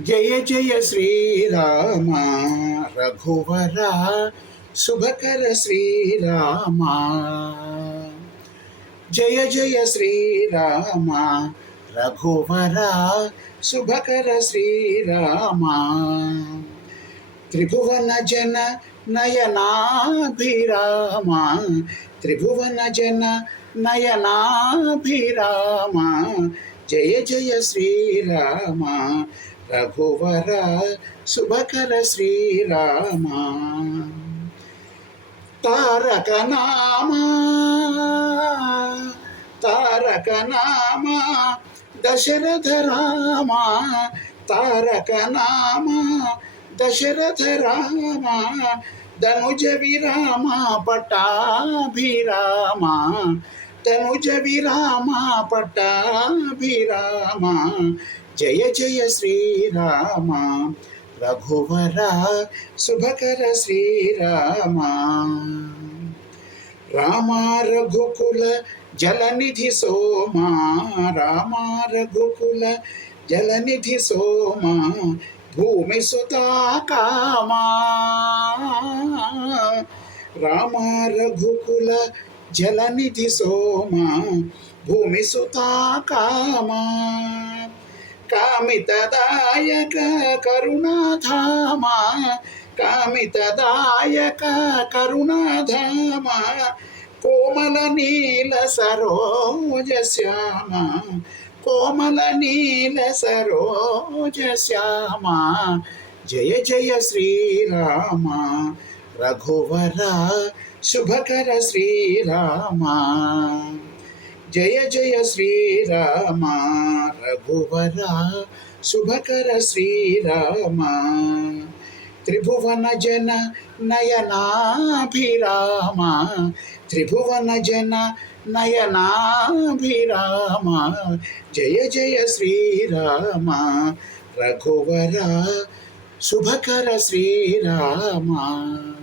జయ జయ శ్రీరామ రఘువర శుభకర శ్రీరామ. జయ జయ శ్రీరామ రఘువర శుభకర శ్రీరామ. త్రిభువన జన నయనాభిరామ, త్రిభువన జన నయనాభిరామ. జయ జయ శ్రీరామ రఘువర శుభకర శ్రీరామ. తారక నామా తారక నామా దశరథ రామ, తారక నామా దశరథ రామ. ధనుజ విరామ పట్టాభిరామ, ధనుజ విరామ పట్టాభిరామ. జయ జయ శ్రీరామ రఘువర శుభకర శ్రీరామ. రామ రఘుకుల జలనిధి సోమా, రామ రఘుకుల జలనిధి సోమా. భూమి సుతా కామా, రామ రఘుకుల జలనిధి సోమా. భూమి సుతా కామా. కామితదాయక కరుణాధామ, కామితదాయక కరుణాధామ. కోమల నీల సరోజ శ్యామ, కోమల నీల సరోజ శ్యామ. జయ జయ శ్రీరామ రఘువర శుభకర శ్రీరామ. జయ జయ శ్రీరామ రఘువర శుభకర శ్రీరామ. త్రిభువన జన నయనాభిరామ, త్రిభువన జన నయనాభిరామ. జయ జయ శ్రీరామ రఘువర శుభకర శ్రీరామ.